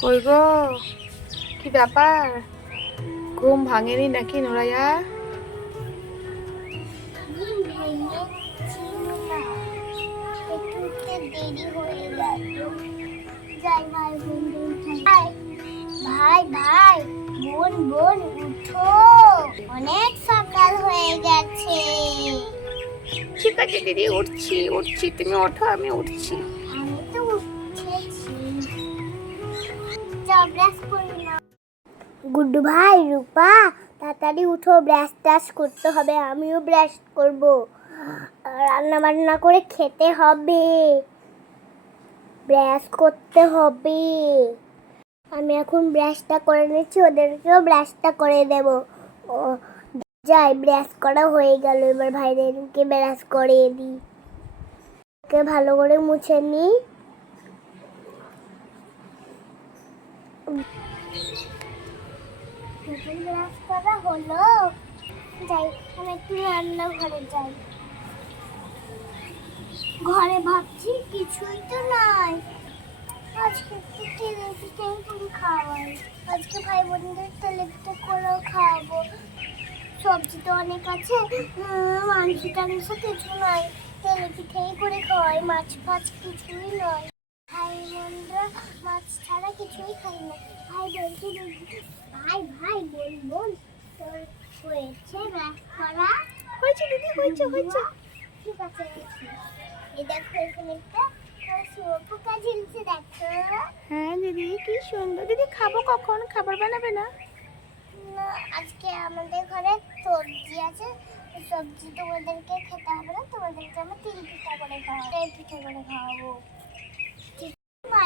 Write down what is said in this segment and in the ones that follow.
কই গো? কি ব্যাপার? ঘুম ভাঙেনি নাকি নোরাইয়া ভাই ভাই বোন বোন উঠো অনেক সকাল হয়ে গেছে ঠিক আছে দিদি উঠছি উঠছি তুমি ওঠো আমি উঠছি। গুড্ডু ভাই রূপা। তাড়াতাড়ি উঠো, ব্রাশ টাশ করতে হবে, আমিও ব্রাশ করব। রান্না বান্না করে খেতে হবে। ব্রাশ করতে হবে। আমি এখন ব্রাশটা করে নিচ্ছি, ওদেরকেও ব্রাশটা করে দেব। ও, যাই, ব্রাশ করা হয়ে গেল। এবার ভাইদেরকে ব্রাশ করে দিই। ভালো করে মুছে নিই। করা হলো, যাই, আমি একটু রান্নাঘরে যাই। ঘরে ভাবছি কিছুই তো নাই। আজকে একটু তেলে খাওয়াই। আজকে ভাই বোনদের তেলে পিঠে করেও খাওয়াবো। সবজি তো অনেক আছে। মাংস টাংস কিছু নাই। তেলে পিঠেই করে খাওয়াই, মাছ ফাছ কিছুই নয় মাছ ছাড়া কিছুই খাই না। ভাই বলতে ভাই ভাই বোন বোন তোর হয়েছে করা হয়েছে দিদি হয়েছে হয়েছে। ঠিক আছে। এই দেখো এখানে একটা শুয়োপোকা ঝুলছে দেখো। হ্যাঁ দিদি কি সুন্দর। দিদি খাব কখন? খাবার বানাবে না? আজকে আমাদের ঘরে সবজি আছে। সবজি তোমাদেরকে খেতে হবে না তোমাদেরকে আমি তিল পিঠা করে খাওয়াবো। পিঠা করে খাওয়াবো ঠিক মাই চালা নোরা মিনি কিচেন তো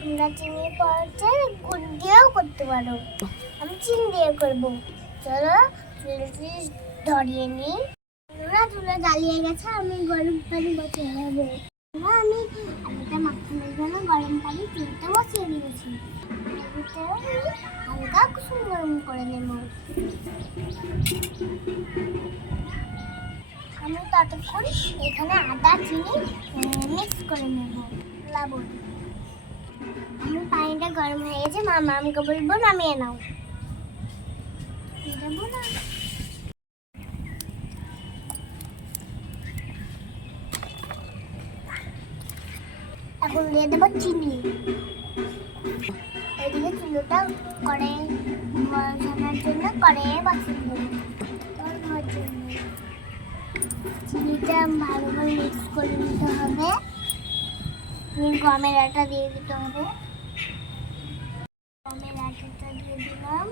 তোমরা চিনি পড়ছে গুড় দিয়েও করতে পারো। আমি চিনি দিয়ে করব। চলো চুলটি ধরিয়ে নিই। চুলা চুলা জ্বালিয়ে গেছে, আমি গরম পানি বসিয়ে এবার আমি আলুটা মাখানোর জন্য গরম পানি তেলটা বসিয়ে দিয়েছি। হালকা কুসুম গরম করে নেব। আমি ততক্ষণ এখানে আদা, চিনি, মিক্স করে নেব। লবণ। আমি পানিটা গরম হয়ে গেছে, মামা আমাকে বলব নামিয়ে নাও না এখন দিয়ে দেবো চিনি। এদিকে চুলোটা করে বসানোর জন্য করে বসিয়ে দেবো। চিনিটা ভালো করে মিক্স করে নিতে হবে। গমের আটা দিয়ে দিতে হবে গমের আটাটা দিয়ে দিলাম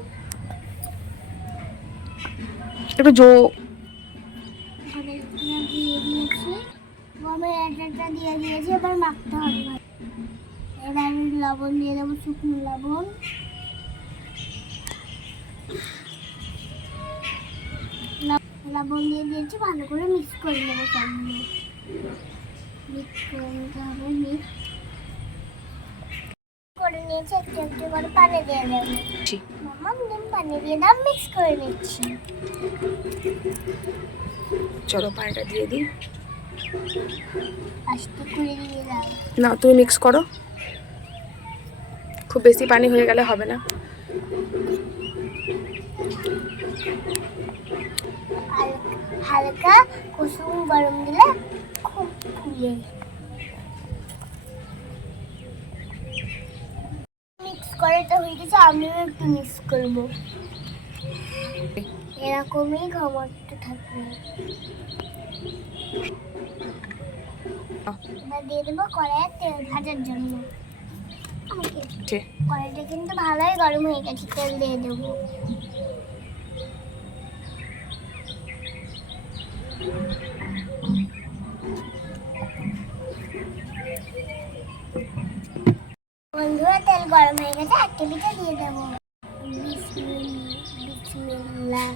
একটু জো দিয়ে দিয়েছি। দিয়ে দিয়েছি, এবার মাখতে হবে। এবার লবণ দিয়ে দেবো, শুকনো লবণ। লবণ দিয়ে দিয়েছি, ভালো করে মিক্স করে নেব মিক্স করে নিতে হবে মিক্স করে একটু একটু করে পানি দিয়ে দেবো মামা নিম পানি দিয়ে দাম মিক্স করে নিচ্ছি চলো পানিটা দিয়ে দিই না তুমি মিক্স করো। খুব বেশি পানি হয়ে গেলে হবে না। হাল- হালকা কুসুম গরম দিলে খুব ফুলে। মিক্স হয়ে গেছে আমিও একটু মিক্স করব। এরকমই ঘমরতে থাকবে। এবার দিয়ে দেবো কড়াইয়ের তেল ভাজার জন্য। কড়াইটা কিন্তু ভালোই গরম হয়ে গেছে তেল দিয়ে দেবো। পিঠা দিয়ে দেবো। বিসমিল- বিসমিল্লাহ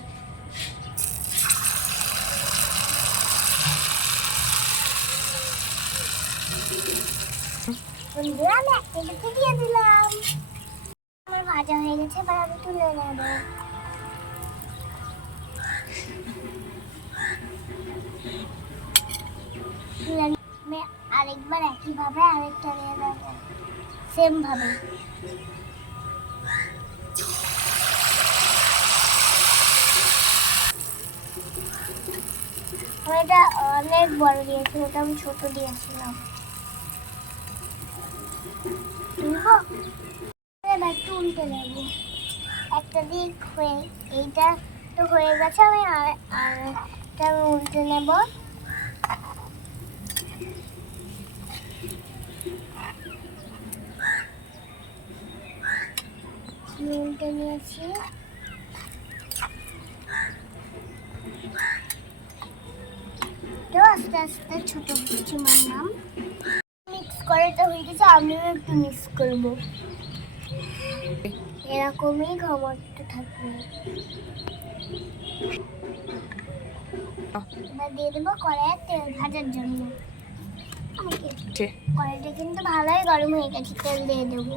বন্ধুরা, আমি একটা দিয়ে দিলাম। আমার ভাজা হয়ে গেছে, এবার আমি আরেকবার আরেকটা নিয়ে নেব সেম ভাবে এটা অনেক বড় দিয়েছি ওটা আমি ছোট দিয়েছিলাম। একটু উল্টে নেব। একটা দিক হয়ে, এইটা তো হয়ে গেছে, আমি আর এটা আমি উল্টে নেব। নিয়েছি। তো আস্তে আস্তে ছোট মিক্স করে তো হয়ে গেছে আমিও একটু মিক্স করব। এরকমই থাকবে। এবার দিয়ে দেবো কড়াইয়ে তেল ভাজার জন্য। কড়াইটা কিন্তু ভালোই গরম হয়ে গেছে তেল দিয়ে দেবো।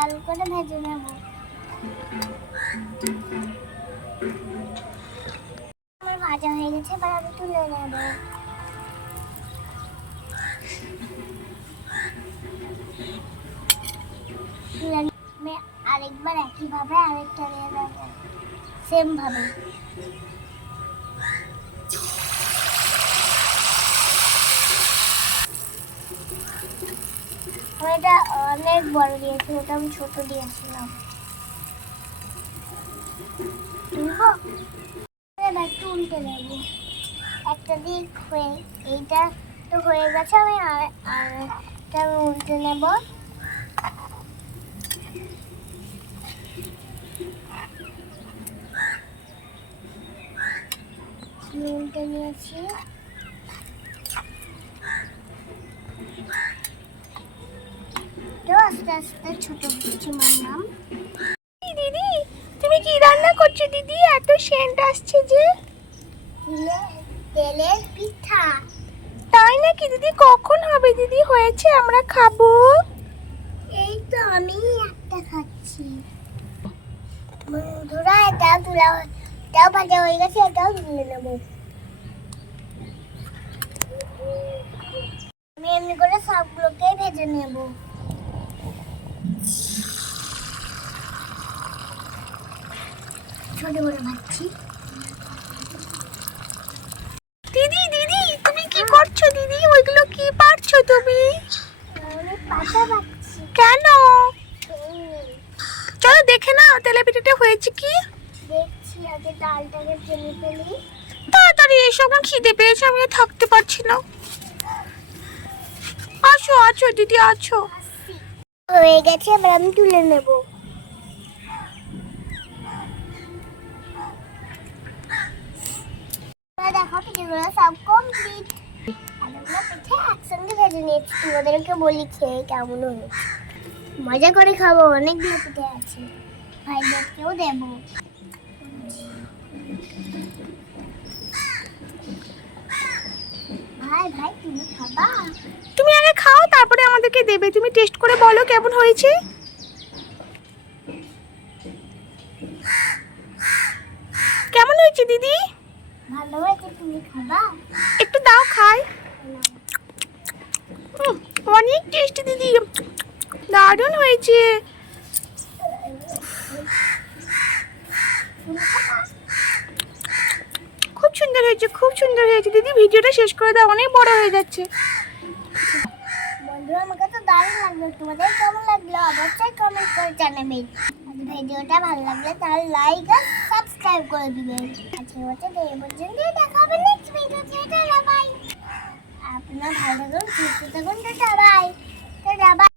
লাল করে ভেজে নেব। আমার ভাজা হয়ে গেছে, এবার আমি তুলে নেব। আরেকবার একইভাবে আরেকটা নিয়ে সেম এটা অনেক বড় দিয়েছি, ওটা আমি ছোট দিয়েছিলাম। একটু উল্টে নেব একটা দিক হয়ে, এইটা তো হয়ে গেছে, আমি আর এটা আমি উল্টে নেব। উল্টে নিয়েছি। তো আস্তে আস্তে ছোট মারলাম। দিদি তুমি কি রান্না করছ দিদি? এত সেন্ট আসছে যে। তেলে- তেলের পিঠা। তাই নাকি দিদি? কখন হবে দিদি? হয়েছে আমরা খাব। এই তো আমি একটা খাচ্ছি। বন্ধুরা এটাও তুলা এটাও ভাজা হয়ে গেছে এটাও তুলে নেব। আমি এমনি করে সবগুলোকেই ভেজে নেব। ছোট করে ভাজছি দিদি দিদি তুমি কি করছ দিদি? ওইগুলো কি পারছ তুমি? কেন? চলো দেখে নাও তেলে পিঠাটা হয়েছে কি? দেখছি আগে ডালটাকে ফেলে ফেলি। তাড়াতাড়ি এসো আমার খিদে পেয়েছে আমি থাকতে পারছি না। আছো আছো দিদি আছো হয়ে গেছে এবার আমি তুলে নেব। দেখো সব কমপ্লিট পিঠে একসঙ্গে ভেজে নিয়েছি। তোমাদেরকে বলি কেমন মজা করে খাব, অনেকগুলো পিঠে আছে। ভাইদেরকেও দেবো। ভাই ভাই, তুমি খাবা? তুমি আগে খাও, তারপরে আমাদেরকে দেবে। তুমি টেস্ট করে বলো কেমন হয়েছে। কেমন হয়েছে দিদি? একটু দাও খাই। অনেক টেস্টি দিদি। দারুণ হয়েছে। খুব সুন্দর হয়েছে খুব সুন্দর হয়েছে। দিদি ভিডিওটা শেষ করে দাও অনেক বড় হয়ে যাচ্ছে। বন্ধুরা আমাকে তো দারুণ লাগল। তোমাদের কেমন লাগল? অবশ্যই কমেন্ট করে জানাবেন ভিডিওটা ভালো লাগলে তাহলে লাইক আর সাবস্ক্রাইব করে দিবেন। আজকে মতো এই পর্যন্ত দেখা হবে নেক্সট ভিডিওতে টাটা বাই আপনার ভালো থাকুন, সুস্থ থাকুন, টাটা বাই